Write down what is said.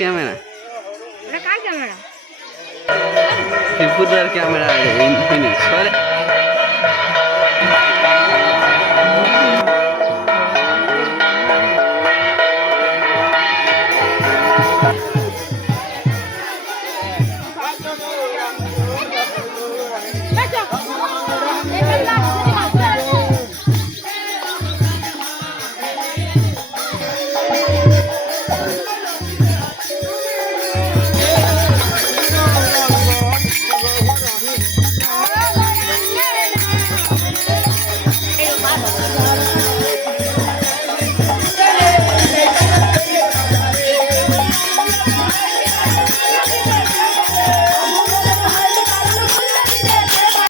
Camera. এটা কার camera? ত্রিপুরার camera infinite sorry. Let's go. I'm a good one.